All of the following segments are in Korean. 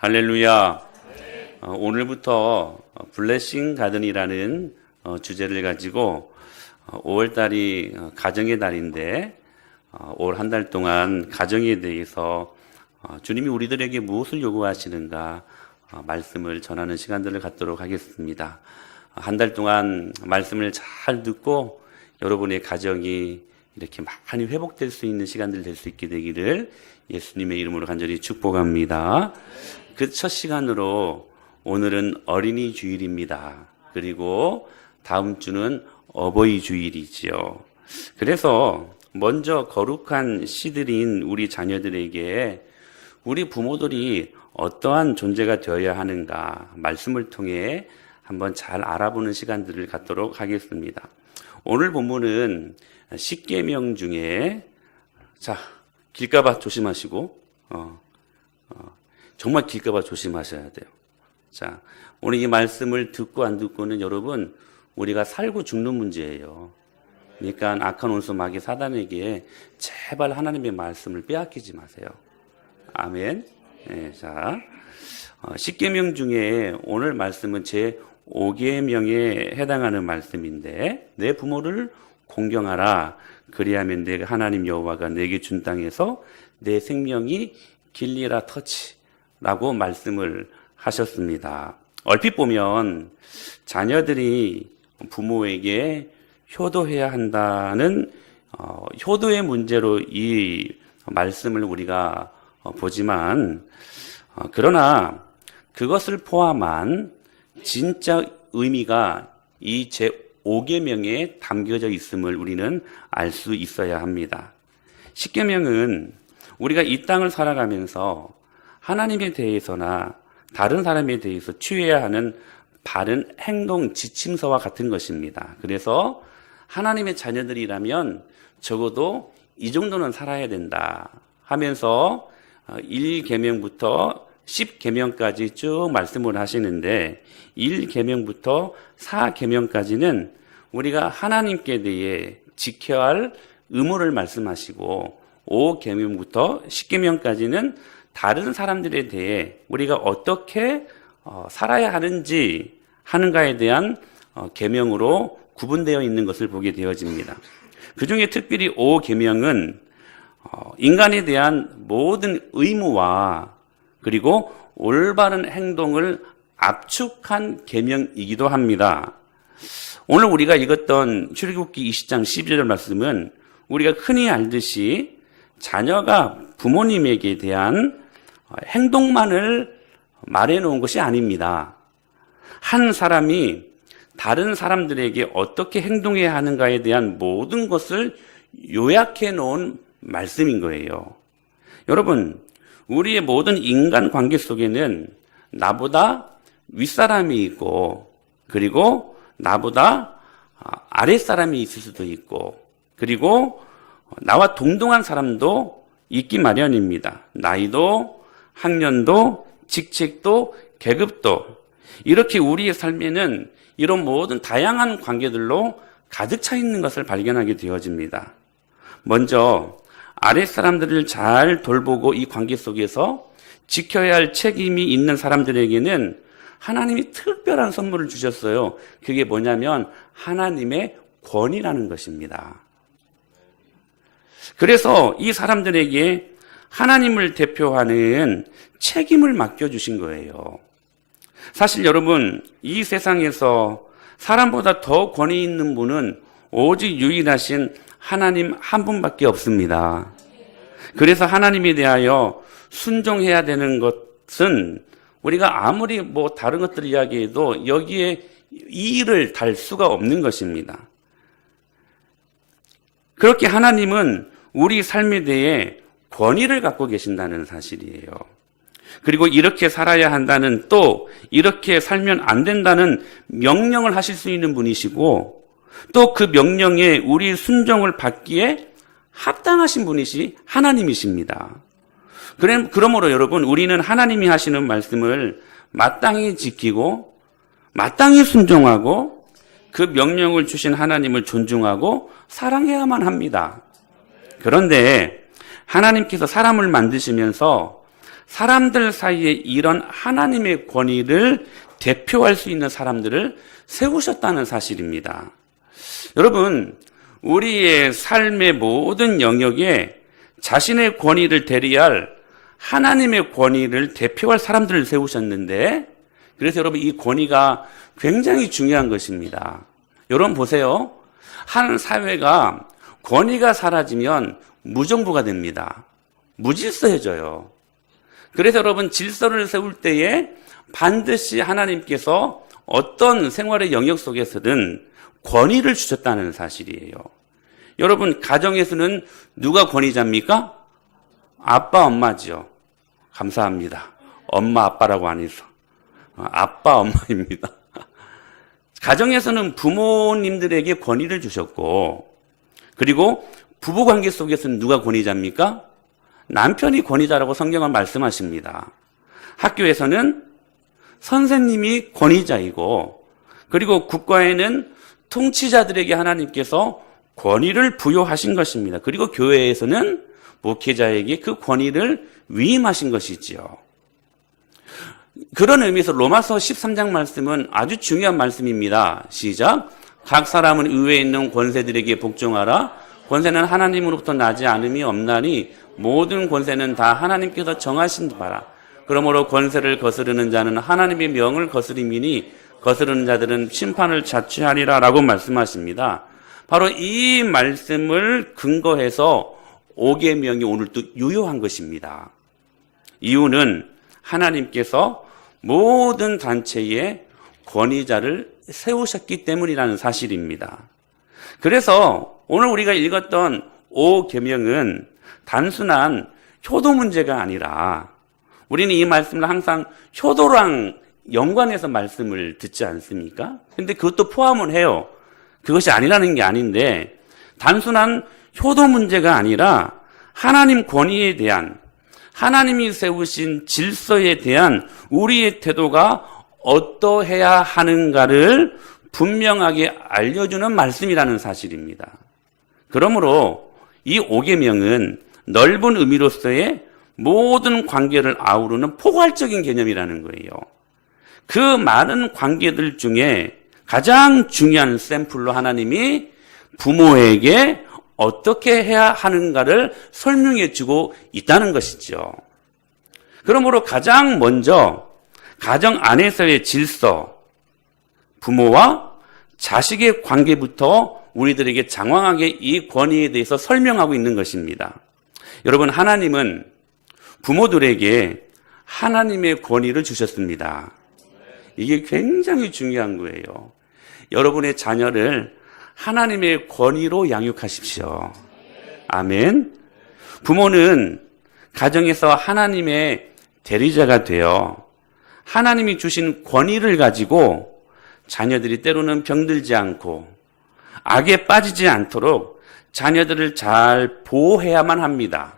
할렐루야. 오늘부터 블레싱 가든이라는 주제를 가지고 5월달이 가정의 달인데 올 한 달 동안 가정에 대해서 주님이 우리들에게 무엇을 요구하시는가 말씀을 전하는 시간들을 갖도록 하겠습니다. 한 달 동안 말씀을 잘 듣고 여러분의 가정이 이렇게 많이 회복될 수 있는 시간들 될 수 있게 되기를 예수님의 이름으로 간절히 축복합니다. 그 첫 시간으로 오늘은 어린이 주일입니다. 그리고 다음 주는 어버이 주일이지요. 그래서 먼저 거룩한 씨들인 우리 자녀들에게 우리 부모들이 어떠한 존재가 되어야 하는가 말씀을 통해 한번 잘 알아보는 시간들을 갖도록 하겠습니다. 오늘 본문은 십계명 중에 길까봐 조심하시고 정말 길까봐 조심하셔야 돼요. 오늘 이 말씀을 듣고 안 듣고는 여러분 우리가 살고 죽는 문제예요. 그러니까 악한 원수 마귀 사단에게 제발 하나님의 말씀을 빼앗기지 마세요. 아멘. 네, 십계명 중에 오늘 말씀은 제 5계명에 해당하는 말씀인데 내 부모를 공경하라. 그리하면 내가 하나님 여호와가 내게 준 땅에서 내 생명이 길리라 터치라고 말씀을 하셨습니다. 얼핏 보면 자녀들이 부모에게 효도해야 한다는 효도의 문제로 이 말씀을 우리가 보지만 그러나 그것을 포함한 진짜 의미가 이 제5계명에 담겨져 있음을 우리는 알 수 있어야 합니다. 10계명은 우리가 이 땅을 살아가면서 하나님에 대해서나 다른 사람에 대해서 취해야 하는 바른 행동 지침서와 같은 것입니다. 그래서 하나님의 자녀들이라면 적어도 이 정도는 살아야 된다 하면서 1계명부터 10계명까지 쭉 말씀을 하시는데 1계명부터 4계명까지는 우리가 하나님께 대해 지켜야 할 의무를 말씀하시고 5계명부터 10계명까지는 다른 사람들에 대해 우리가 어떻게 살아야 하는지 하는가에 대한 계명으로 구분되어 있는 것을 보게 되어집니다. 그 중에 특별히 5계명은 인간에 대한 모든 의무와 그리고 올바른 행동을 압축한 계명이기도 합니다. 오늘 우리가 읽었던 출애굽기 20장 12절 말씀은 우리가 흔히 알듯이 자녀가 부모님에게 대한 행동만을 말해놓은 것이 아닙니다. 한 사람이 다른 사람들에게 어떻게 행동해야 하는가에 대한 모든 것을 요약해 놓은 말씀인 거예요. 여러분, 우리의 모든 인간 관계 속에는 나보다 윗사람이 있고 그리고 나보다 아랫사람이 있을 수도 있고 그리고 나와 동등한 사람도 있기 마련입니다. 나이도 학년도 직책도 계급도 이렇게 우리의 삶에는 이런 모든 다양한 관계들로 가득 차 있는 것을 발견하게 되어집니다. 먼저 아랫사람들을 잘 돌보고 이 관계 속에서 지켜야 할 책임이 있는 사람들에게는 하나님이 특별한 선물을 주셨어요. 그게 뭐냐면 하나님의 권위라는 것입니다. 그래서 이 사람들에게 하나님을 대표하는 책임을 맡겨주신 거예요. 사실 여러분, 이 세상에서 사람보다 더 권위 있는 분은 오직 유일하신 하나님 한 분밖에 없습니다. 그래서 하나님에 대하여 순종해야 되는 것은 우리가 아무리 다른 것들을 이야기해도 여기에 이의를 달 수가 없는 것입니다. 그렇게 하나님은 우리 삶에 대해 권위를 갖고 계신다는 사실이에요. 그리고 이렇게 살아야 한다는 또 이렇게 살면 안 된다는 명령을 하실 수 있는 분이시고 또 그 명령에 우리 순종을 받기에 합당하신 분이시 하나님이십니다. 그러므로 여러분 우리는 하나님이 하시는 말씀을 마땅히 지키고 마땅히 순종하고 그 명령을 주신 하나님을 존중하고 사랑해야만 합니다. 그런데 하나님께서 사람을 만드시면서 사람들 사이에 이런 하나님의 권위를 대표할 수 있는 사람들을 세우셨다는 사실입니다. 여러분, 우리의 삶의 모든 영역에 자신의 권위를 대리할 하나님의 권위를 대표할 사람들을 세우셨는데, 그래서 여러분 이 권위가 굉장히 중요한 것입니다. 여러분 보세요. 한 사회가 권위가 사라지면 무정부가 됩니다. 무질서해져요. 그래서 여러분 질서를 세울 때에 반드시 하나님께서 어떤 생활의 영역 속에서든 권위를 주셨다는 사실이에요. 여러분 가정에서는 누가 권위자입니까? 아빠, 엄마지요. 감사합니다. 엄마, 아빠라고 안 해서. 아빠, 엄마입니다. 가정에서는 부모님들에게 권위를 주셨고, 그리고 부부관계 속에서는 누가 권위자입니까? 남편이 권위자라고 성경은 말씀하십니다. 학교에서는 선생님이 권위자이고, 그리고 국가에는 통치자들에게 하나님께서 권위를 부여하신 것입니다. 그리고 교회에서는 목회자에게 그 권위를 위임하신 것이지요. 그런 의미에서 로마서 13장 말씀은 아주 중요한 말씀입니다. 시작. 각 사람은 의회에 있는 권세들에게 복종하라. 권세는 하나님으로부터 나지 않음이 없나니 모든 권세는 다 하나님께서 정하신 바라. 그러므로 권세를 거스르는 자는 하나님의 명을 거스림이니 거스르는 자들은 심판을 자취하리라 라고 말씀하십니다. 바로 이 말씀을 근거해서 5계명이 오늘 또 유효한 것입니다. 이유는 하나님께서 모든 단체에 권위자를 세우셨기 때문이라는 사실입니다. 그래서 오늘 우리가 읽었던 5계명은 단순한 효도 문제가 아니라 우리는 이 말씀을 항상 효도랑 연관해서 말씀을 듣지 않습니까? 근데 그것도 포함은 해요. 그것이 아니라는 게 아닌데 단순한 효도 문제가 아니라 하나님 권위에 대한 하나님이 세우신 질서에 대한 우리의 태도가 어떠해야 하는가를 분명하게 알려주는 말씀이라는 사실입니다. 그러므로 이 5계명은 넓은 의미로서의 모든 관계를 아우르는 포괄적인 개념이라는 거예요. 그 많은 관계들 중에 가장 중요한 샘플로 하나님이 부모에게 어떻게 해야 하는가를 설명해 주고 있다는 것이죠. 그러므로 가장 먼저 가정 안에서의 질서, 부모와 자식의 관계부터 우리들에게 장황하게 이 권위에 대해서 설명하고 있는 것입니다. 여러분, 하나님은 부모들에게 하나님의 권위를 주셨습니다. 이게 굉장히 중요한 거예요. 여러분의 자녀를 하나님의 권위로 양육하십시오. 아멘. 부모는 가정에서 하나님의 대리자가 되어 하나님이 주신 권위를 가지고 자녀들이 때로는 병들지 않고 악에 빠지지 않도록 자녀들을 잘 보호해야만 합니다.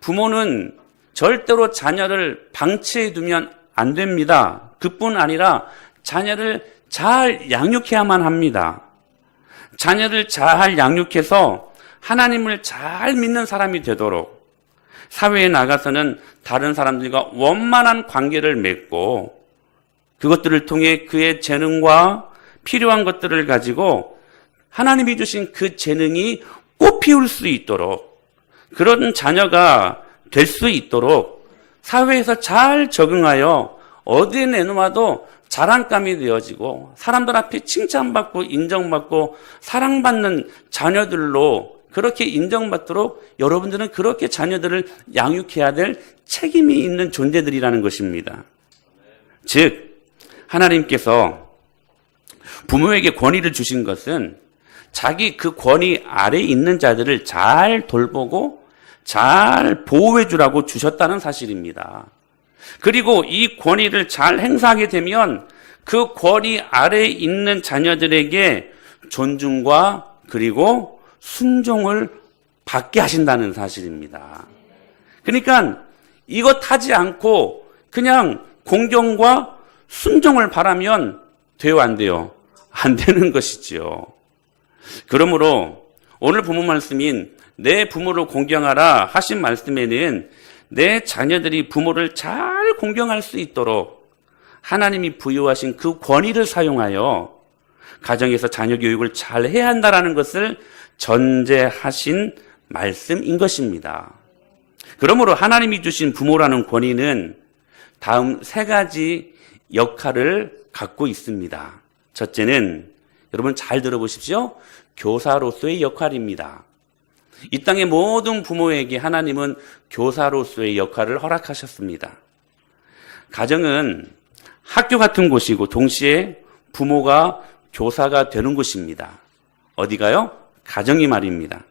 부모는 절대로 자녀를 방치해 두면 안 됩니다. 그뿐 아니라 자녀를 잘 양육해야만 합니다. 자녀를 잘 양육해서 하나님을 잘 믿는 사람이 되도록 사회에 나가서는 다른 사람들과 원만한 관계를 맺고 그것들을 통해 그의 재능과 필요한 것들을 가지고 하나님이 주신 그 재능이 꽃피울 수 있도록 그런 자녀가 될 수 있도록 사회에서 잘 적응하여 어디에 내놓아도 자랑감이 되어지고 사람들 앞에 칭찬받고 인정받고 사랑받는 자녀들로 그렇게 인정받도록 여러분들은 그렇게 자녀들을 양육해야 될 책임이 있는 존재들이라는 것입니다. 즉 하나님께서 부모에게 권위를 주신 것은 자기 그 권위 아래에 있는 자들을 잘 돌보고 잘 보호해 주라고 주셨다는 사실입니다. 그리고 이 권위를 잘 행사하게 되면 그 권위 아래에 있는 자녀들에게 존중과 그리고 순종을 받게 하신다는 사실입니다. 그러니까 이것 하지 않고 그냥 공경과 순종을 바라면 돼요, 안 돼요? 안 되는 것이지요. 그러므로 오늘 부모 말씀인 내 부모를 공경하라 하신 말씀에는 내 자녀들이 부모를 잘 공경할 수 있도록 하나님이 부여하신 그 권위를 사용하여 가정에서 자녀 교육을 잘 해야 한다는 것을 전제하신 말씀인 것입니다. 그러므로 하나님이 주신 부모라는 권위는 다음 세 가지 역할을 갖고 있습니다. 첫째는 여러분 잘 들어보십시오. 교사로서의 역할입니다. 이 땅의 모든 부모에게 하나님은 교사로서의 역할을 허락하셨습니다. 가정은 학교 같은 곳이고 동시에 부모가 교사가 되는 곳입니다. 어디가요? 가정이 말입니다.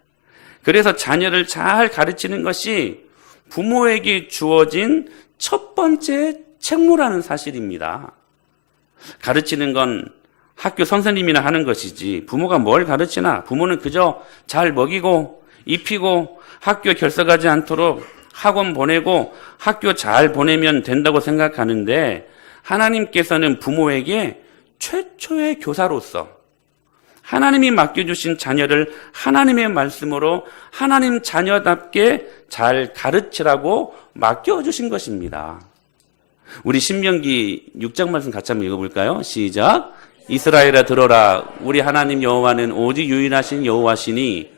그래서 자녀를 잘 가르치는 것이 부모에게 주어진 첫 번째 책무라는 사실입니다. 가르치는 건 학교 선생님이나 하는 것이지 부모가 뭘 가르치나. 부모는 그저 잘 먹이고 입히고 학교 결석하지 않도록 학원 보내고 학교 잘 보내면 된다고 생각하는데, 하나님께서는 부모에게 최초의 교사로서 하나님이 맡겨주신 자녀를 하나님의 말씀으로 하나님 자녀답게 잘 가르치라고 맡겨주신 것입니다. 우리 신명기 6장 말씀 같이 한번 읽어볼까요? 시작. 이스라엘아 들어라. 우리 하나님 여호와는 오직 유일하신 여호와시니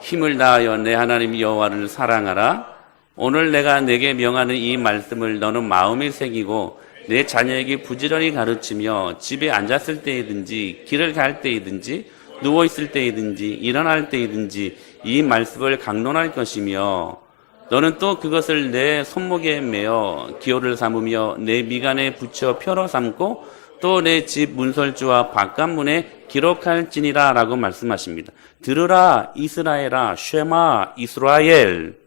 힘을 다하여 내 하나님 여호와를 사랑하라. 오늘 내가 내게 명하는 이 말씀을 너는 마음에 새기고 내 자녀에게 부지런히 가르치며 집에 앉았을 때이든지 길을 갈 때이든지 누워있을 때이든지 일어날 때이든지 이 말씀을 강론할 것이며, 너는 또 그것을 내 손목에 매어 기호를 삼으며 내 미간에 붙여 표로 삼고 또 내 집 문설주와 바깥문에 기록할지니라 라고 말씀하십니다. 들으라 이스라엘아, 쉐마 이스라엘.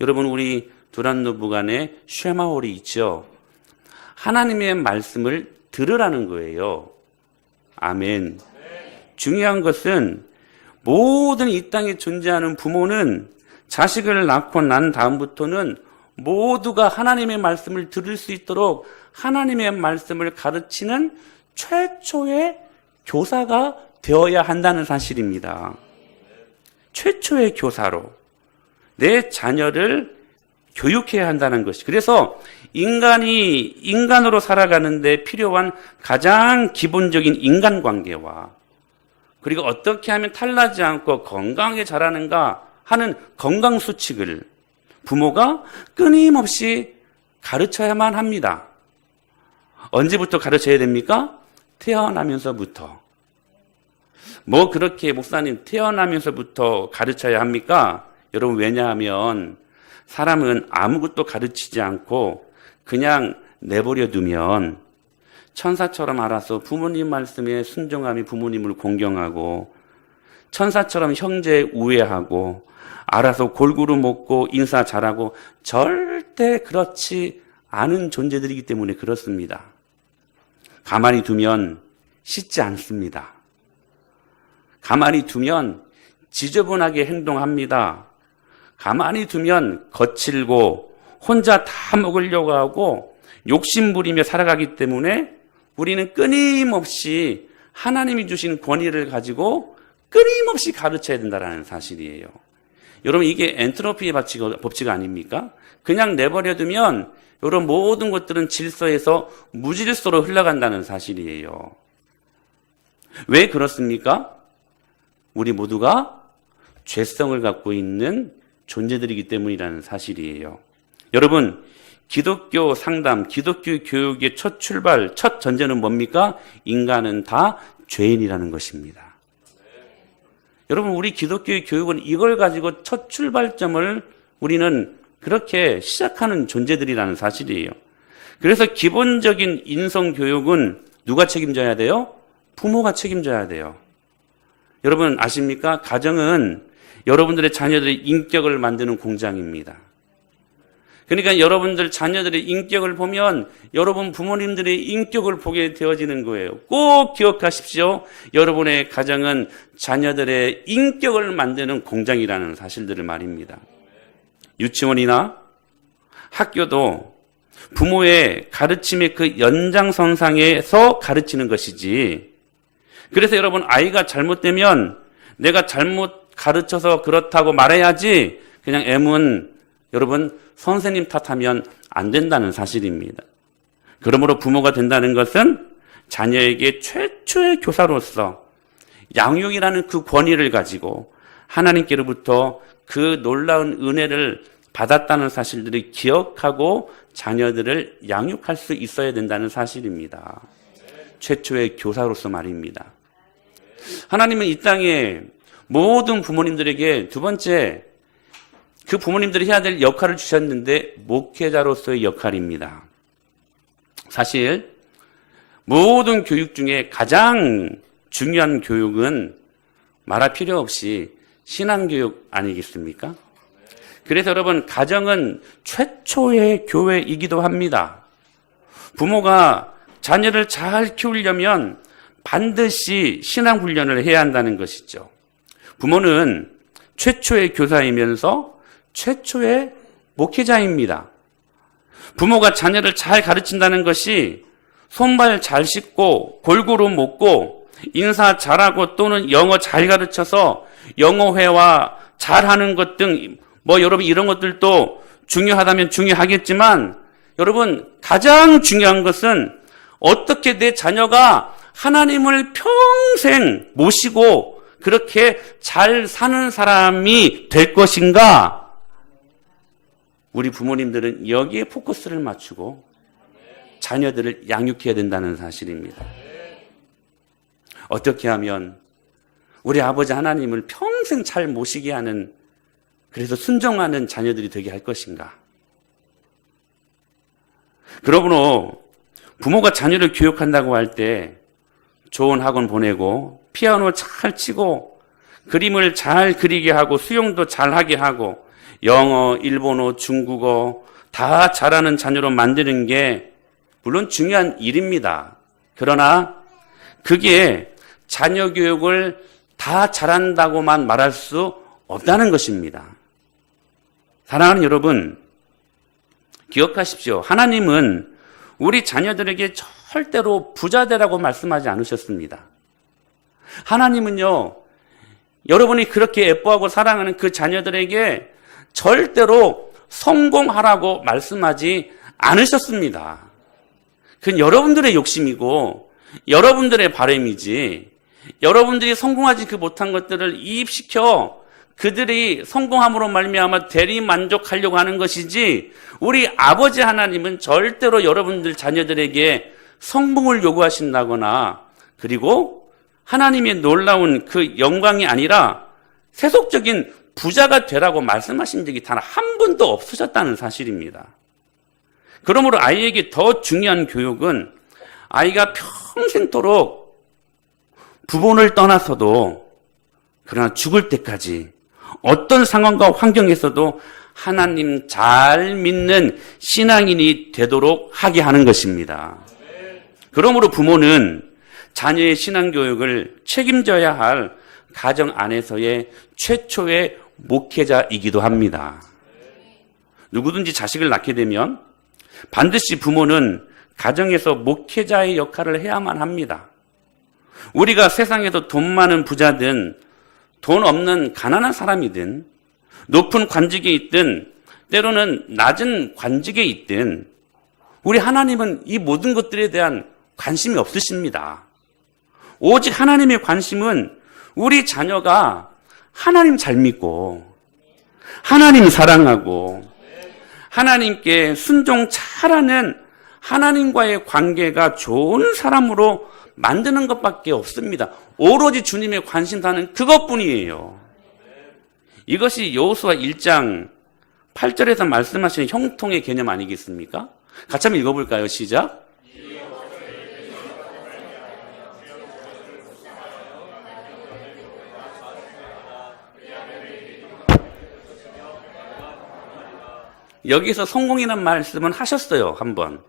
여러분, 우리 두란노부간에 쉐마홀이 있죠. 하나님의 말씀을 들으라는 거예요. 아멘. 중요한 것은 모든 이 땅에 존재하는 부모는 자식을 낳고 난 다음부터는 모두가 하나님의 말씀을 들을 수 있도록 하나님의 말씀을 가르치는 최초의 교사가 되어야 한다는 사실입니다. 최초의 교사로 내 자녀를 교육해야 한다는 것이. 그래서 인간이 인간으로 살아가는데 필요한 가장 기본적인 인간관계와, 그리고 어떻게 하면 탈나지 않고 건강하게 자라는가 하는 건강수칙을 부모가 끊임없이 가르쳐야만 합니다. 언제부터 가르쳐야 됩니까? 태어나면서부터. 뭐 그렇게 목사님 태어나면서부터 가르쳐야 합니까? 여러분, 왜냐하면 사람은 아무것도 가르치지 않고 그냥 내버려 두면 천사처럼 알아서 부모님 말씀에 순종하며 부모님을 공경하고, 천사처럼 형제 우애하고 알아서 골고루 먹고 인사 잘하고, 절대 그렇지 않은 존재들이기 때문에 그렇습니다. 가만히 두면 씻지 않습니다. 가만히 두면 지저분하게 행동합니다. 가만히 두면 거칠고 혼자 다 먹으려고 하고 욕심부리며 살아가기 때문에 우리는 끊임없이 하나님이 주신 권위를 가지고 끊임없이 가르쳐야 된다는 사실이에요. 여러분, 이게 엔트로피의 법칙 아닙니까? 그냥 내버려두면 이런 모든 것들은 질서에서 무질서로 흘러간다는 사실이에요. 왜 그렇습니까? 우리 모두가 죄성을 갖고 있는 존재들이기 때문이라는 사실이에요. 여러분, 기독교 상담, 기독교 교육의 첫 출발, 첫 전제는 뭡니까? 인간은 다 죄인이라는 것입니다. 여러분, 우리 기독교의 교육은 이걸 가지고 첫 출발점을 우리는 그렇게 시작하는 존재들이라는 사실이에요. 그래서 기본적인 인성교육은 누가 책임져야 돼요? 부모가 책임져야 돼요. 여러분 아십니까? 가정은 여러분들의 자녀들의 인격을 만드는 공장입니다. 그러니까 여러분들 자녀들의 인격을 보면 여러분 부모님들의 인격을 보게 되어지는 거예요. 꼭 기억하십시오. 여러분의 가정은 자녀들의 인격을 만드는 공장이라는 사실들을 말입니다. 유치원이나 학교도 부모의 가르침의 그 연장선상에서 가르치는 것이지, 그래서 여러분 아이가 잘못되면 내가 잘못 가르쳐서 그렇다고 말해야지 그냥 애문 여러분, 선생님 탓하면 안 된다는 사실입니다. 그러므로 부모가 된다는 것은 자녀에게 최초의 교사로서 양육이라는 그 권위를 가지고 하나님께로부터 그 놀라운 은혜를 받았다는 사실들을 기억하고 자녀들을 양육할 수 있어야 된다는 사실입니다. 최초의 교사로서 말입니다. 하나님은 이 땅에 모든 부모님들에게 두 번째, 그 부모님들이 해야 될 역할을 주셨는데 목회자로서의 역할입니다. 사실 모든 교육 중에 가장 중요한 교육은 말할 필요 없이 신앙교육 아니겠습니까? 그래서 여러분, 가정은 최초의 교회이기도 합니다. 부모가 자녀를 잘 키우려면 반드시 신앙훈련을 해야 한다는 것이죠. 부모는 최초의 교사이면서 최초의 목회자입니다. 부모가 자녀를 잘 가르친다는 것이 손발 잘 씻고 골고루 먹고 인사 잘하고 또는 영어 잘 가르쳐서 영어회화 잘하는 것 등 여러분 이런 것들도 중요하다면 중요하겠지만 여러분 가장 중요한 것은 어떻게 내 자녀가 하나님을 평생 모시고 그렇게 잘 사는 사람이 될 것인가? 우리 부모님들은 여기에 포커스를 맞추고 자녀들을 양육해야 된다는 사실입니다. 어떻게 하면 우리 아버지 하나님을 평생 잘 모시게 하는, 그래서 순종하는 자녀들이 되게 할 것인가? 그러므로 부모가 자녀를 교육한다고 할 때 좋은 학원 보내고 피아노 잘 치고 그림을 잘 그리게 하고 수영도 잘 하게 하고 영어, 일본어, 중국어 다 잘하는 자녀로 만드는 게 물론 중요한 일입니다. 그러나 그게 자녀 교육을 다 잘한다고만 말할 수 없다는 것입니다. 사랑하는 여러분, 기억하십시오. 하나님은 우리 자녀들에게 절대로 부자 되라고 말씀하지 않으셨습니다. 하나님은요, 여러분이 그렇게 예뻐하고 사랑하는 그 자녀들에게 절대로 성공하라고 말씀하지 않으셨습니다. 그건 여러분들의 욕심이고 여러분들의 바람이지, 여러분들이 성공하지 못한 것들을 이입시켜 그들이 성공함으로 말미암아 대리 만족하려고 하는 것이지, 우리 아버지 하나님은 절대로 여러분들 자녀들에게 성공을 요구하신다거나 그리고 하나님의 놀라운 그 영광이 아니라 세속적인 부자가 되라고 말씀하신 적이 단 한 번도 없으셨다는 사실입니다. 그러므로 아이에게 더 중요한 교육은 아이가 평생토록 부모를 떠나서도 그러나 죽을 때까지 어떤 상황과 환경에서도 하나님 잘 믿는 신앙인이 되도록 하게 하는 것입니다. 그러므로 부모는 자녀의 신앙교육을 책임져야 할 가정 안에서의 최초의 목회자이기도 합니다. 누구든지 자식을 낳게 되면 반드시 부모는 가정에서 목회자의 역할을 해야만 합니다. 우리가 세상에서 돈 많은 부자든 돈 없는 가난한 사람이든 높은 관직에 있든 때로는 낮은 관직에 있든 우리 하나님은 이 모든 것들에 대한 관심이 없으십니다. 오직 하나님의 관심은 우리 자녀가 하나님 잘 믿고 하나님 사랑하고 하나님께 순종 잘하는 하나님과의 관계가 좋은 사람으로 만드는 것밖에 없습니다. 오로지 주님의 관심사는 그것뿐이에요. 이것이 여호수아 1장 8절에서 말씀하시는 형통의 개념 아니겠습니까? 같이 한번 읽어볼까요? 시작. 여기서 성공이라는 말씀은 하셨어요, 한번.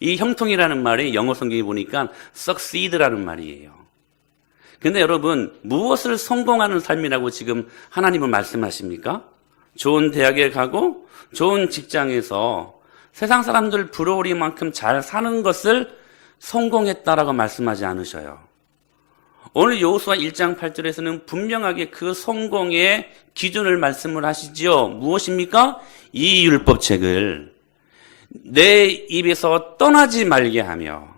이 형통이라는 말이 영어 성경에 보니까 succeed라는 말이에요. 근데 여러분, 무엇을 성공하는 삶이라고 지금 하나님은 말씀하십니까? 좋은 대학에 가고 좋은 직장에서 세상 사람들 부러울 만큼 잘 사는 것을 성공했다라고 말씀하지 않으셔요. 오늘 여호수아 1장 8절에서는 분명하게 그 성공의 기준을 말씀을 하시지요. 무엇입니까? 이 율법책을 내 입에서 떠나지 말게 하며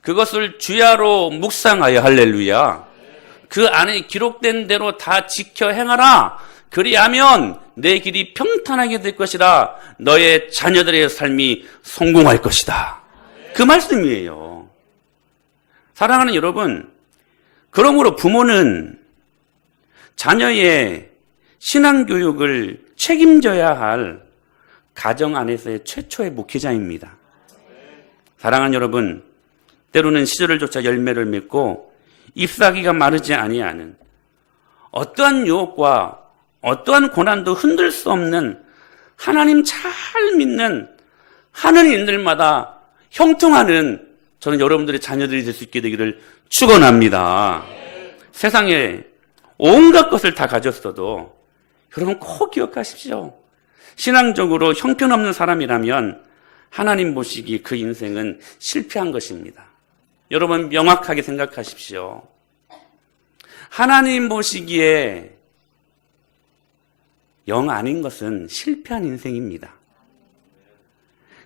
그것을 주야로 묵상하여 할렐루야. 그 안에 기록된 대로 다 지켜 행하라. 그리하면 내 길이 평탄하게 될 것이라. 너의 자녀들의 삶이 성공할 것이다. 그 말씀이에요. 사랑하는 여러분, 그러므로 부모는 자녀의 신앙교육을 책임져야 할 가정 안에서의 최초의 목회자입니다. 사랑하는 여러분, 때로는 시절을 쫓아 열매를 맺고 잎사귀가 마르지 아니하는 어떠한 유혹과 어떠한 고난도 흔들 수 없는 하나님 잘 믿는 하느님들마다 형통하는 저는 여러분들의 자녀들이 될 수 있게 되기를 축원합니다. 세상에 온갖 것을 다 가졌어도 여러분 꼭 기억하십시오. 신앙적으로 형편없는 사람이라면 하나님 보시기 그 인생은 실패한 것입니다. 여러분 명확하게 생각하십시오. 하나님 보시기에 영 아닌 것은 실패한 인생입니다.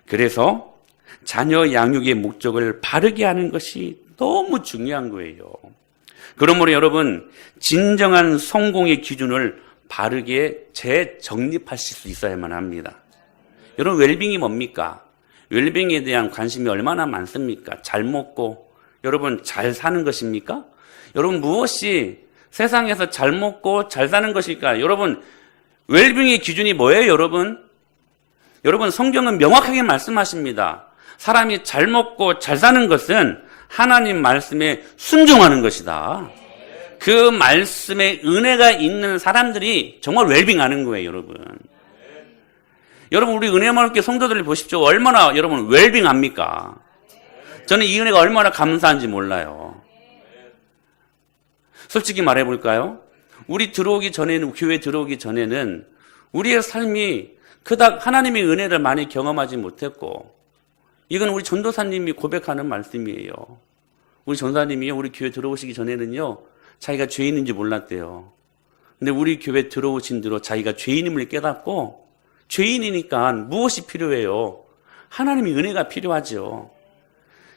그래서 자녀 양육의 목적을 바르게 하는 것이 너무 중요한 거예요. 그러므로 여러분 진정한 성공의 기준을 바르게 재정립하실 수 있어야만 합니다. 여러분 웰빙이 뭡니까? 웰빙에 대한 관심이 얼마나 많습니까? 잘 먹고 여러분 잘 사는 것입니까? 여러분 무엇이 세상에서 잘 먹고 잘 사는 것일까? 여러분 웰빙의 기준이 뭐예요, 여러분? 여러분 성경은 명확하게 말씀하십니다. 사람이 잘 먹고 잘 사는 것은 하나님 말씀에 순종하는 것이다. 그 말씀에 은혜가 있는 사람들이 정말 웰빙하는 거예요, 여러분. 여러분 우리 은혜마을교회 성도들을 보십시오. 얼마나 여러분 웰빙합니까? 저는 이 은혜가 얼마나 감사한지 몰라요. 솔직히 말해볼까요? 우리 들어오기 전에는, 교회 들어오기 전에는 우리의 삶이 그닥 하나님의 은혜를 많이 경험하지 못했고, 이건 우리 전도사님이 고백하는 말씀이에요. 우리 전도사님이 우리 교회 들어오시기 전에는요, 자기가 죄인인지 몰랐대요. 근데 우리 교회 들어오신 뒤로 자기가 죄인임을 깨닫고, 죄인이니까 무엇이 필요해요? 하나님의 은혜가 필요하죠.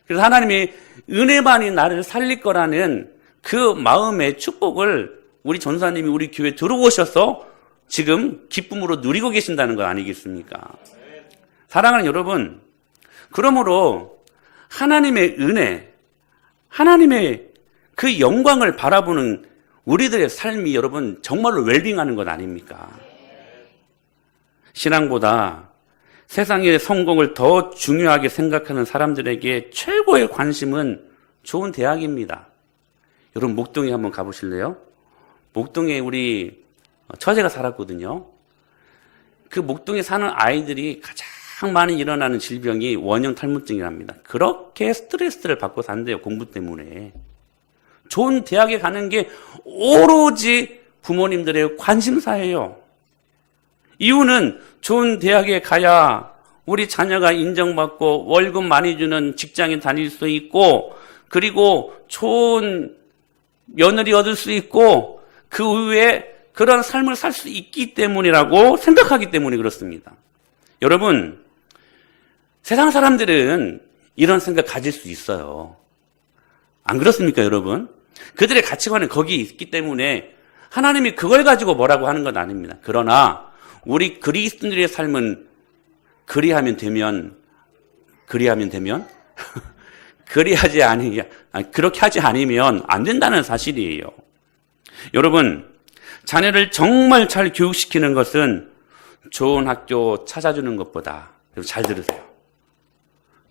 그래서 하나님의 은혜만이 나를 살릴 거라는 그 마음의 축복을 우리 전사님이 우리 교회에 들어오셔서 지금 기쁨으로 누리고 계신다는 거 아니겠습니까? 사랑하는 여러분, 그러므로 하나님의 은혜, 하나님의 그 영광을 바라보는 우리들의 삶이 여러분 정말로 웰빙하는 것 아닙니까? 신앙보다 세상의 성공을 더 중요하게 생각하는 사람들에게 최고의 관심은 좋은 대학입니다. 여러분 목동에 한번 가보실래요? 목동에 우리 처제가 살았거든요. 그 목동에 사는 아이들이 가장 많이 일어나는 질병이 원형 탈모증이랍니다. 그렇게 스트레스를 받고 산대요, 공부 때문에. 좋은 대학에 가는 게 오로지 부모님들의 관심사예요. 이유는 좋은 대학에 가야 우리 자녀가 인정받고 월급 많이 주는 직장에 다닐 수 있고, 그리고 좋은 며느리 얻을 수 있고, 그 이후에 그런 삶을 살 수 있기 때문이라고 생각하기 때문에 그렇습니다. 여러분, 세상 사람들은 이런 생각 가질 수 있어요. 안 그렇습니까, 여러분? 그들의 가치관은 거기 있기 때문에 하나님이 그걸 가지고 뭐라고 하는 건 아닙니다. 그러나 우리 그리스도인들의 삶은 그리하면 되면 그렇게 하지 않으면 안 된다는 사실이에요. 여러분, 자녀를 정말 잘 교육시키는 것은 좋은 학교 찾아주는 것보다, 잘 들으세요,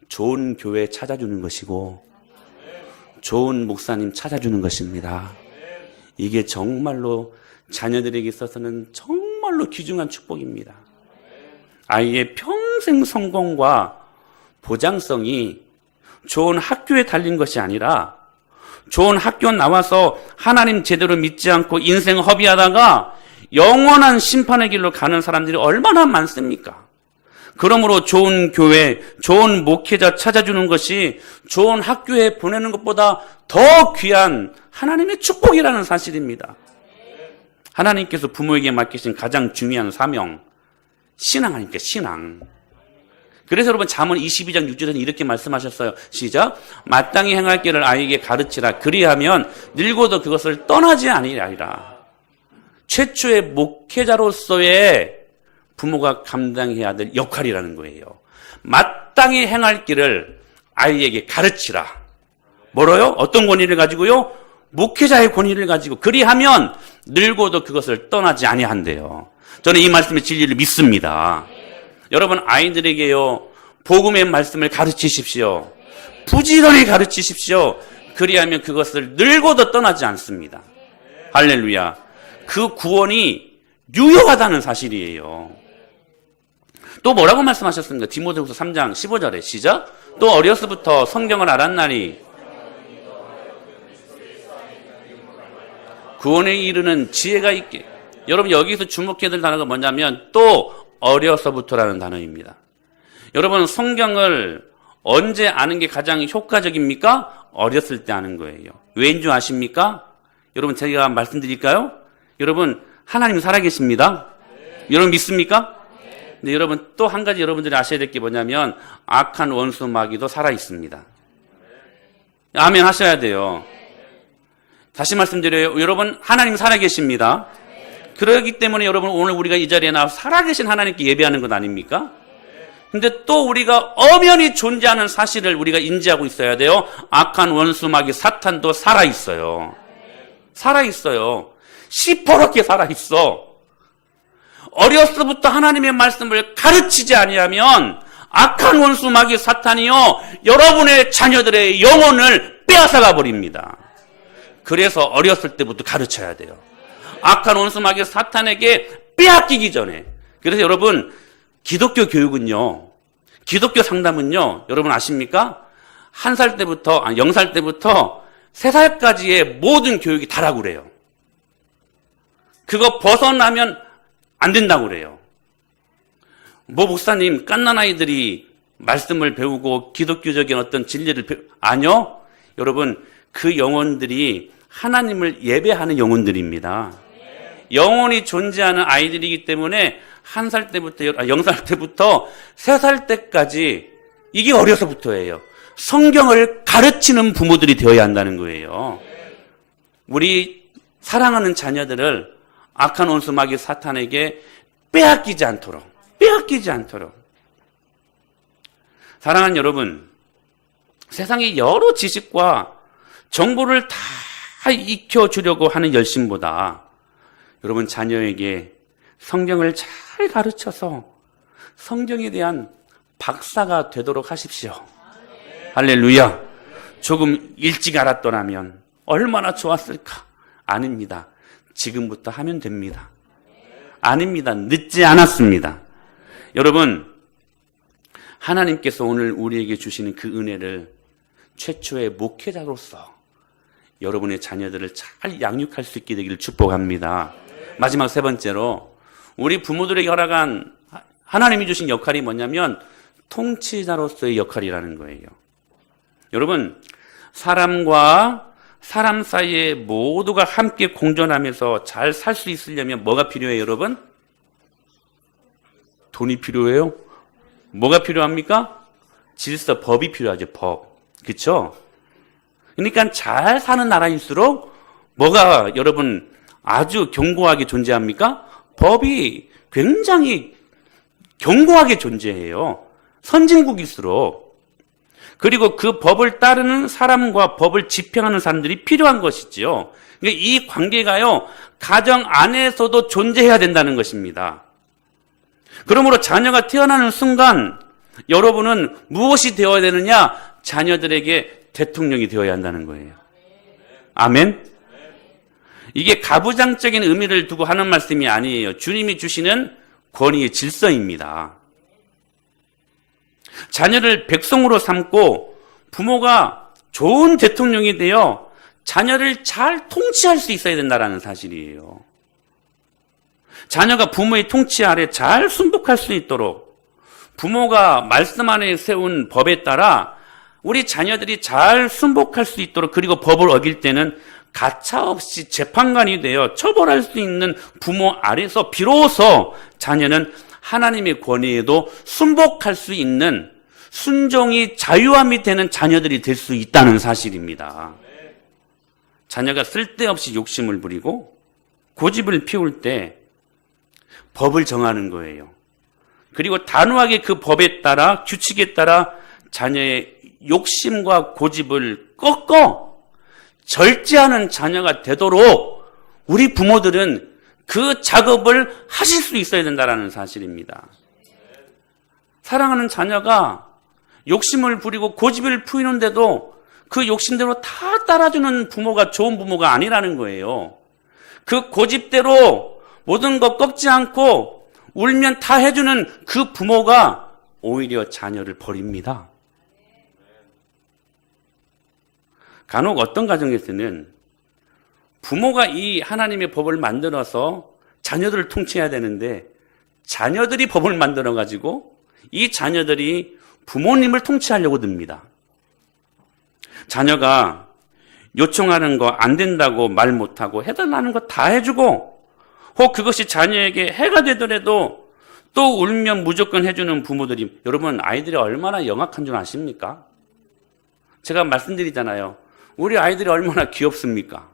좋은 교회 찾아주는 것이고 좋은 목사님 찾아주는 것입니다. 이게 정말로 자녀들에게 있어서는 정말로 귀중한 축복입니다. 아이의 평생 성공과 보장성이 좋은 학교에 달린 것이 아니라, 좋은 학교 나와서 하나님 제대로 믿지 않고 인생 허비하다가 영원한 심판의 길로 가는 사람들이 얼마나 많습니까? 그러므로 좋은 교회, 좋은 목회자 찾아주는 것이 좋은 학교에 보내는 것보다 더 귀한 하나님의 축복이라는 사실입니다. 하나님께서 부모에게 맡기신 가장 중요한 사명, 신앙 아닙니까? 신앙. 그래서 여러분 잠언 22장 6절에는 이렇게 말씀하셨어요. 시작. 마땅히 행할 길을 아이에게 가르치라. 그리하면 늙어도 그것을 떠나지 아니하리라. 최초의 목회자로서의 부모가 감당해야 될 역할이라는 거예요. 마땅히 행할 길을 아이에게 가르치라. 뭐로요? 어떤 권위를 가지고요? 목회자의 권위를 가지고. 그리하면 늙어도 그것을 떠나지 아니한대요. 저는 이 말씀의 진리를 믿습니다. 여러분 아이들에게요, 복음의 말씀을 가르치십시오. 부지런히 가르치십시오. 그리하면 그것을 늙어도 떠나지 않습니다. 할렐루야. 그 구원이 유효하다는 사실이에요. 또 뭐라고 말씀하셨습니까? 디모데후서 3장 15절에 시작. 또 어려서부터 성경을 알았나니 구원에 이르는 지혜가 있게. 여러분 여기서 주목해야 될 단어가 뭐냐면 또 어려서부터라는 단어입니다. 여러분 성경을 언제 아는 게 가장 효과적입니까? 어렸을 때 아는 거예요. 왜인 줄 아십니까? 여러분 제가 말씀드릴까요? 여러분 하나님 살아계십니다. 여러분 믿습니까? 근데 여러분 또 한 가지 여러분들이 아셔야 될 게 뭐냐면 악한 원수 마귀도 살아있습니다. 아멘 하셔야 돼요. 다시 말씀드려요. 여러분 하나님 살아계십니다. 그렇기 때문에 여러분 오늘 우리가 이 자리에 나와 살아계신 하나님께 예배하는 것 아닙니까? 근데 또 우리가 엄연히 존재하는 사실을 우리가 인지하고 있어야 돼요. 악한 원수 마귀 사탄도 살아있어요. 살아있어요. 시퍼렇게 살아있어. 어려서부터 하나님의 말씀을 가르치지 아니하면 악한 원수 마귀 사탄이요 여러분의 자녀들의 영혼을 빼앗아가 버립니다. 그래서 어렸을 때부터 가르쳐야 돼요. 악한 원수 마귀 사탄에게 빼앗기기 전에. 그래서 여러분 기독교 교육은요, 기독교 상담은요, 여러분 아십니까? 1살 때부터, 0살 때부터 3살까지의 모든 교육이 다라고 그래요. 그거 벗어나면 안 된다고 그래요. 목사님, 갓난아이들이 말씀을 배우고 기독교적인 어떤 진리를 아니요? 여러분, 그 영혼들이 하나님을 예배하는 영혼들입니다. 영혼이 존재하는 아이들이기 때문에 1살 때부터, 0살 때부터 3살 때까지 이게 어려서부터예요. 성경을 가르치는 부모들이 되어야 한다는 거예요. 우리 사랑하는 자녀들을 악한 원수 마귀 사탄에게 빼앗기지 않도록. 사랑하는 여러분, 세상의 여러 지식과 정보를 다 익혀주려고 하는 열심보다 여러분 자녀에게 성경을 잘 가르쳐서 성경에 대한 박사가 되도록 하십시오. 할렐루야. 조금 일찍 알았더라면 얼마나 좋았을까? 아닙니다. 지금부터 하면 됩니다. 아닙니다. 늦지 않았습니다. 여러분, 하나님께서 오늘 우리에게 주시는 그 은혜를 최초의 목회자로서 여러분의 자녀들을 잘 양육할 수 있게 되기를 축복합니다. 마지막 3번째로 우리 부모들에게 허락한 하나님이 주신 역할이 뭐냐면 통치자로서의 역할이라는 거예요. 여러분, 사람과 사람 사이에 모두가 함께 공존하면서 잘 살 수 있으려면 뭐가 필요해요, 여러분? 돈이 필요해요? 뭐가 필요합니까? 질서, 법이 필요하죠, 법. 그렇죠? 그러니까 잘 사는 나라일수록 뭐가 여러분 아주 견고하게 존재합니까? 법이 굉장히 견고하게 존재해요. 선진국일수록. 그리고 그 법을 따르는 사람과 법을 집행하는 사람들이 필요한 것이지요. 그러니까 이 관계가요, 가정 안에서도 존재해야 된다는 것입니다. 그러므로 자녀가 태어나는 순간 여러분은 무엇이 되어야 되느냐? 자녀들에게 대통령이 되어야 한다는 거예요. 아멘? 이게 가부장적인 의미를 두고 하는 말씀이 아니에요. 주님이 주시는 권위의 질서입니다. 자녀를 백성으로 삼고 부모가 좋은 대통령이 되어 자녀를 잘 통치할 수 있어야 된다는 사실이에요. 자녀가 부모의 통치 아래 잘 순복할 수 있도록 부모가 말씀 안에 세운 법에 따라 우리 자녀들이 잘 순복할 수 있도록, 그리고 법을 어길 때는 가차없이 재판관이 되어 처벌할 수 있는 부모 아래서 비로소 자녀는 하나님의 권위에도 순복할 수 있는 순종이 자유함이 되는 자녀들이 될 수 있다는 사실입니다. 자녀가 쓸데없이 욕심을 부리고 고집을 피울 때 법을 정하는 거예요. 그리고 단호하게 그 법에 따라, 규칙에 따라 자녀의 욕심과 고집을 꺾어 절제하는 자녀가 되도록 우리 부모들은 그 작업을 하실 수 있어야 된다는 사실입니다. 사랑하는 자녀가 욕심을 부리고 고집을 피우는데도 그 욕심대로 다 따라주는 부모가 좋은 부모가 아니라는 거예요. 그 고집대로 모든 것 꺾지 않고 울면 다 해주는 그 부모가 오히려 자녀를 버립니다. 간혹 어떤 가정에서는 부모가 이 하나님의 법을 만들어서 자녀들을 통치해야 되는데 자녀들이 법을 만들어가지고 이 자녀들이 부모님을 통치하려고 듭니다. 자녀가 요청하는 거 안 된다고 말 못하고 해달라는 거 다 해주고, 혹 그것이 자녀에게 해가 되더라도 또 울면 무조건 해주는 부모들이, 여러분 아이들이 얼마나 영악한 줄 아십니까? 제가 말씀드리잖아요. 우리 아이들이 얼마나 귀엽습니까?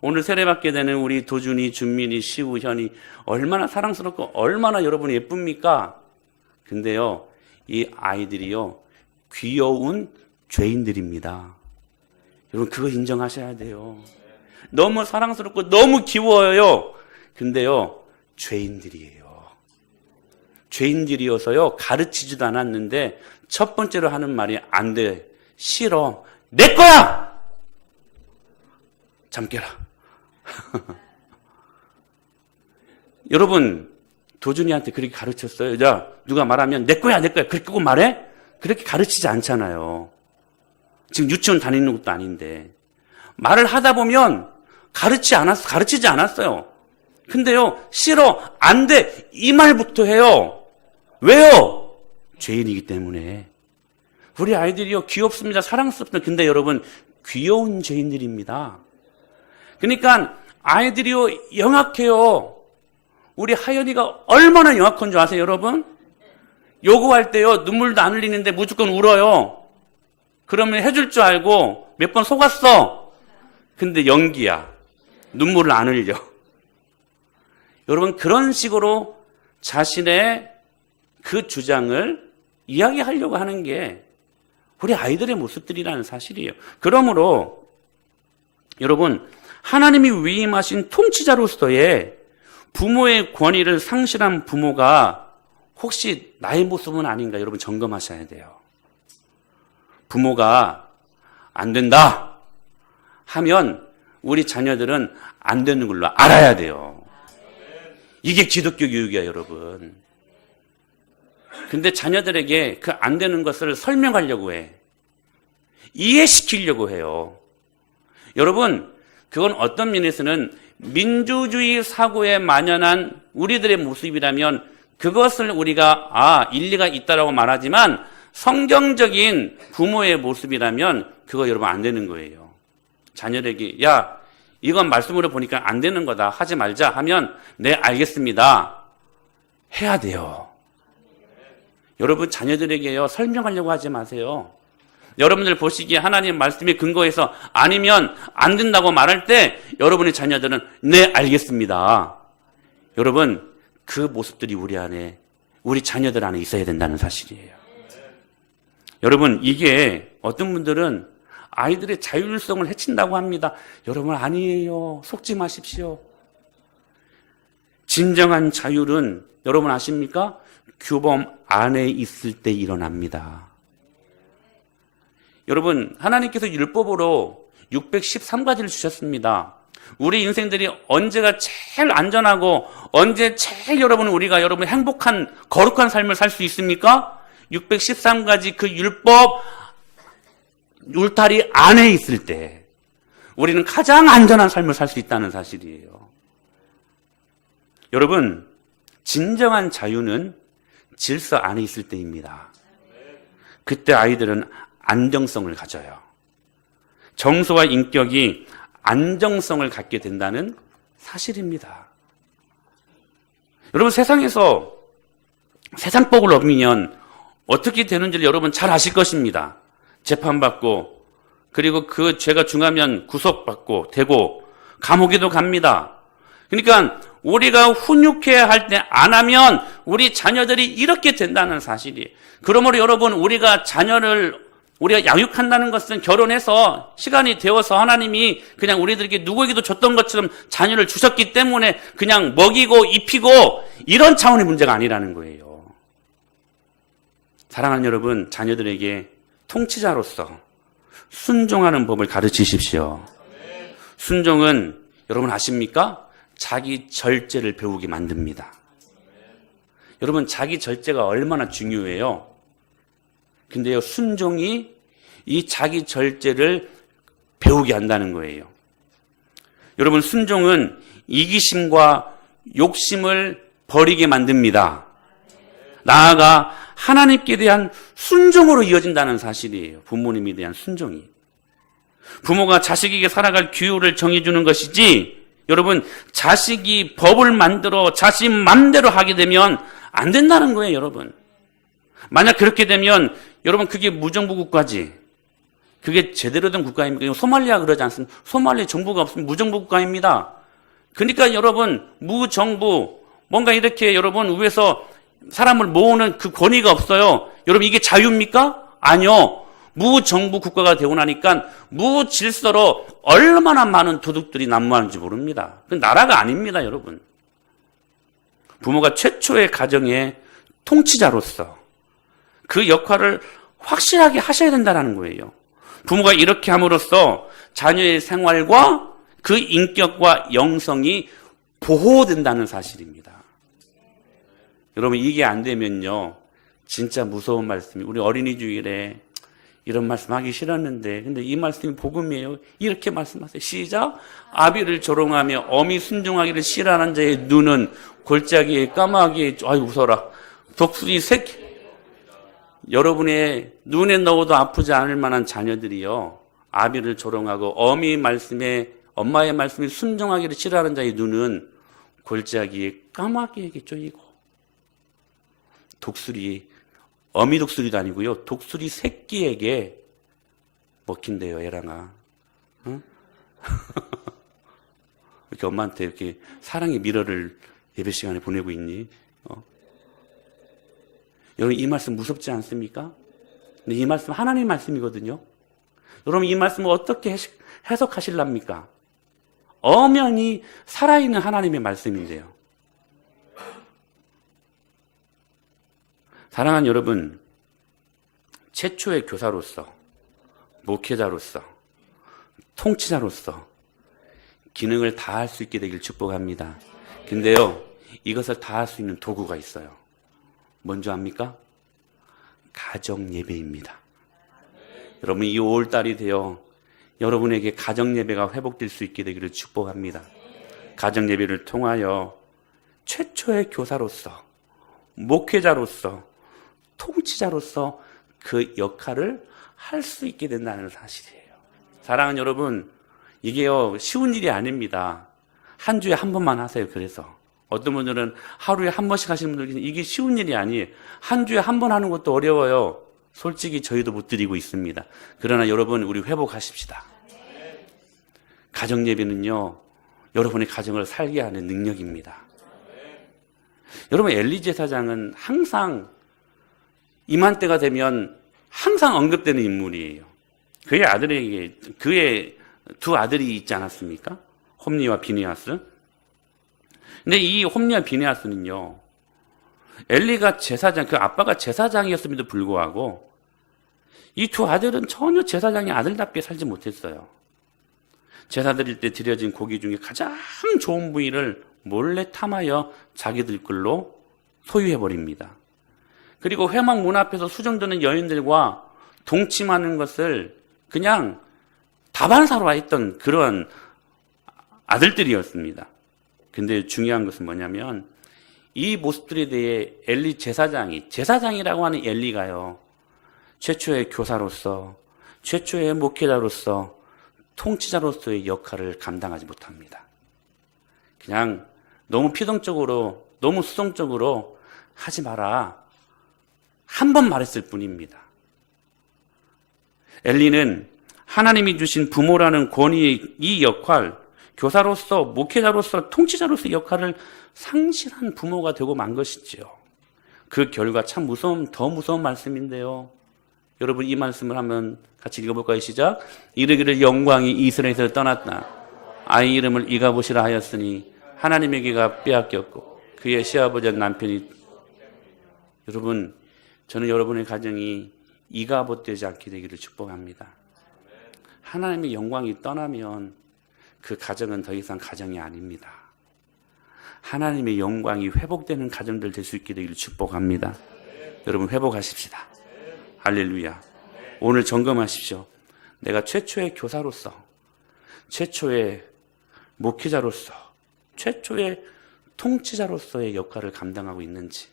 오늘 세례받게 되는 우리 도준이, 준민이, 시우, 현이 얼마나 사랑스럽고 얼마나 여러분 예쁩니까? 근데요, 이 아이들이요, 귀여운 죄인들입니다. 여러분 그거 인정하셔야 돼요. 너무 사랑스럽고 너무 귀여워요. 근데요, 죄인들이에요. 죄인들이어서요, 가르치지도 않았는데 첫 번째로 하는 말이 안 돼, 싫어, 내 거야! 잠 깨라. 여러분, 도준이한테 그렇게 가르쳤어요. 자, 누가 말하면 내 거야, 내 거야. 그렇게 꼭 말해? 그렇게 가르치지 않잖아요. 지금 유치원 다니는 것도 아닌데. 말을 하다 보면 가르치지 않았어요. 근데요, 싫어, 안 돼, 이 말부터 해요. 왜요? 죄인이기 때문에. 우리 아이들이요, 귀엽습니다. 사랑스럽습니다. 근데 여러분, 귀여운 죄인들입니다. 그러니까 아이들이요, 영악해요. 우리 하연이가 얼마나 영악한 줄 아세요, 여러분? 요구할 때요, 눈물도 안 흘리는데 무조건 울어요. 그러면 해줄 줄 알고 몇 번 속았어. 근데 연기야. 눈물을 안 흘려. 여러분, 그런 식으로 자신의 그 주장을 이야기하려고 하는 게 우리 아이들의 모습들이라는 사실이에요. 그러므로 여러분, 하나님이 위임하신 통치자로서의 부모의 권위를 상실한 부모가 혹시 나의 모습은 아닌가, 여러분 점검하셔야 돼요. 부모가 안 된다 하면 우리 자녀들은 안 되는 걸로 알아야 돼요. 이게 기독교 교육이야, 여러분. 근데 자녀들에게 그 안 되는 것을 설명하려고 해. 이해시키려고 해요. 여러분, 그건 어떤 면에서는 민주주의 사고에 만연한 우리들의 모습이라면 그것을 우리가 일리가 있다라고 말하지만, 성경적인 부모의 모습이라면 그거 여러분 안 되는 거예요. 자녀에게 야, 이건 말씀으로 보니까 안 되는 거다, 하지 말자 하면 네, 알겠습니다, 해야 돼요. 여러분, 자녀들에게요, 설명하려고 하지 마세요. 여러분들 보시기에 하나님 말씀에 근거해서 아니면 안 된다고 말할 때 여러분의 자녀들은 네, 알겠습니다. 여러분, 그 모습들이 우리 안에, 우리 자녀들 안에 있어야 된다는 사실이에요. 여러분, 이게 어떤 분들은 아이들의 자율성을 해친다고 합니다. 여러분, 아니에요. 속지 마십시오. 진정한 자율은 여러분 아십니까? 규범 안에 있을 때 일어납니다. 여러분, 하나님께서 율법으로 613가지를 주셨습니다. 우리 인생들이 언제가 제일 안전하고 언제 제일 우리가 행복한 거룩한 삶을 살 수 있습니까? 613가지 그 율법 울타리 안에 있을 때 우리는 가장 안전한 삶을 살 수 있다는 사실이에요. 여러분, 진정한 자유는 질서 안에 있을 때입니다. 그때 아이들은 안정성을 가져요. 정서와 인격이 안정성을 갖게 된다는 사실입니다. 여러분, 세상에서 세상법을 어기면 어떻게 되는지를 여러분 잘 아실 것입니다. 재판받고, 그리고 그 죄가 중하면 구속받고 되고 감옥에도 갑니다. 그러니까 우리가 훈육해야 할 때 안 하면 우리 자녀들이 이렇게 된다는 사실이에요. 그러므로 여러분, 우리가 양육한다는 것은 결혼해서 시간이 되어서 하나님이 그냥 우리들에게 누구에게도 줬던 것처럼 자녀를 주셨기 때문에 그냥 먹이고 입히고 이런 차원의 문제가 아니라는 거예요. 사랑하는 여러분, 자녀들에게 통치자로서 순종하는 법을 가르치십시오. 순종은 여러분 아십니까? 자기 절제를 배우게 만듭니다. 여러분, 자기 절제가 얼마나 중요해요. 근데요, 순종이 이 자기 절제를 배우게 한다는 거예요. 여러분, 순종은 이기심과 욕심을 버리게 만듭니다. 나아가 하나님께 대한 순종으로 이어진다는 사실이에요. 부모님에 대한 순종이. 부모가 자식에게 살아갈 규율을 정해주는 것이지, 여러분, 자식이 법을 만들어 자식 맘대로 하게 되면 안 된다는 거예요, 여러분. 만약 그렇게 되면 여러분, 그게 무정부 국가지. 그게 제대로 된 국가입니까? 소말리아 그러지 않습니까? 소말리아 정부가 없으면 무정부 국가입니다. 그러니까 여러분, 무정부, 뭔가 이렇게 여러분 위에서 사람을 모으는 그 권위가 없어요. 여러분, 이게 자유입니까? 아니요. 무정부 국가가 되고 나니까 무질서로 얼마나 많은 도둑들이 난무하는지 모릅니다. 그 나라가 아닙니다, 여러분. 부모가 최초의 가정의 통치자로서 그 역할을 확실하게 하셔야 된다는 거예요. 부모가 이렇게 함으로써 자녀의 생활과 그 인격과 영성이 보호된다는 사실입니다. 여러분, 이게 안 되면요, 진짜 무서운 말씀이, 우리 어린이 주일에 이런 말씀 하기 싫었는데, 근데 이 말씀이 복음이에요. 이렇게 말씀하세요. 시작. 아비를 조롱하며 어미 순종하기를 싫어하는 자의 눈은 골짜기에 까마귀에, 아유 웃어라, 독수리 새끼. 여러분의 눈에 넣어도 아프지 않을 만한 자녀들이요, 아비를 조롱하고 어미 말씀에, 엄마의 말씀에 순종하기를 싫어하는 자의 눈은 골짜기에 까마귀에게 쪼이고, 독수리, 어미 독수리도 아니고요, 독수리 새끼에게 먹힌대요, 애랑아. 응? 이렇게 엄마한테 이렇게 사랑의 미러를 예배 시간에 보내고 있니? 여러분, 이 말씀 무섭지 않습니까? 근데 이 말씀 하나님의 말씀이거든요. 여러분, 이 말씀을 어떻게 해석하실랍니까? 엄연히 살아있는 하나님의 말씀인데요. 사랑하는 여러분, 최초의 교사로서, 목회자로서, 통치자로서 기능을 다할 수 있게 되길 축복합니다. 근데요, 이것을 다할 수 있는 도구가 있어요. 뭔지 압니까? 가정 예배입니다. 여러분, 이 5월달이 되어 여러분에게 가정 예배가 회복될 수 있게 되기를 축복합니다. 가정 예배를 통하여 최초의 교사로서, 목회자로서, 통치자로서 그 역할을 할 수 있게 된다는 사실이에요. 사랑하는 여러분, 이게요, 쉬운 일이 아닙니다. 한 주에 한 번만 하세요. 그래서 어떤 분들은 하루에 한 번씩 하시는 분들은 이게 쉬운 일이 아니에요. 한 주에 한 번 하는 것도 어려워요. 솔직히 저희도 못 드리고 있습니다. 그러나 여러분, 우리 회복하십시다. 가정 예배는요, 여러분의 가정을 살게 하는 능력입니다. 여러분, 엘리 제사장은 항상 이맘때가 되면 항상 언급되는 인물이에요. 그의 아들에게, 그의 두 아들이 있지 않았습니까? 홈리와 비느하스. 근데 이 홈리와 비느하스는요, 엘리가 제사장, 그 아빠가 제사장이었음에도 불구하고 이 두 아들은 전혀 제사장의 아들답게 살지 못했어요. 제사 드릴 때 드려진 고기 중에 가장 좋은 부위를 몰래 탐하여 자기들 걸로 소유해버립니다. 그리고 회막 문 앞에서 수정되는 여인들과 동침하는 것을 그냥 다반사로 했던 그런 아들들이었습니다. 근데 중요한 것은 뭐냐면 이 모습들에 대해 엘리 제사장이라고 하는 엘리가요, 최초의 교사로서, 최초의 목회자로서, 통치자로서의 역할을 감당하지 못합니다. 그냥 너무 피동적으로, 너무 수동적으로 하지 마라, 한 번 말했을 뿐입니다. 엘리는 하나님이 주신 부모라는 권위의 이 역할, 교사로서, 목회자로서, 통치자로서의 역할을 상실한 부모가 되고 만 것이지요. 그 결과 참 더 무서운 말씀인데요. 여러분, 이 말씀을 한번 같이 읽어볼까요? 시작. 이르기를 영광이 이스라엘에서 떠났다. 아이 이름을 이가봇이라 하였으니 하나님에게가 빼앗겼고 그의 시아버지의 남편이. 여러분, 저는 여러분의 가정이 이가봇 되지 않게 되기를 축복합니다. 하나님의 영광이 떠나면 그 가정은 더 이상 가정이 아닙니다. 하나님의 영광이 회복되는 가정들 될 수 있게 되기를 축복합니다. 여러분, 회복하십시다. 할렐루야. 오늘 점검하십시오. 내가 최초의 교사로서, 최초의 목회자로서, 최초의 통치자로서의 역할을 감당하고 있는지.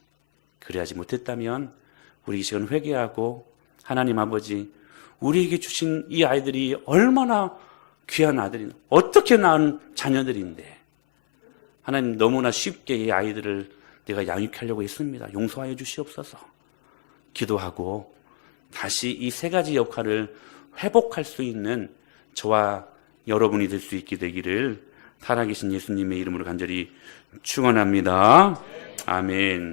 그래야지 못했다면 우리 이 시간 회개하고, 하나님 아버지, 우리에게 주신 이 아이들이 얼마나 귀한 아들이, 어떻게 낳은 자녀들인데 하나님, 너무나 쉽게 이 아이들을 내가 양육하려고 했습니다. 용서하여 주시옵소서. 기도하고 다시 이 세 가지 역할을 회복할 수 있는 저와 여러분이 될 수 있게 되기를 살아계신 예수님의 이름으로 간절히 축원합니다. 아멘.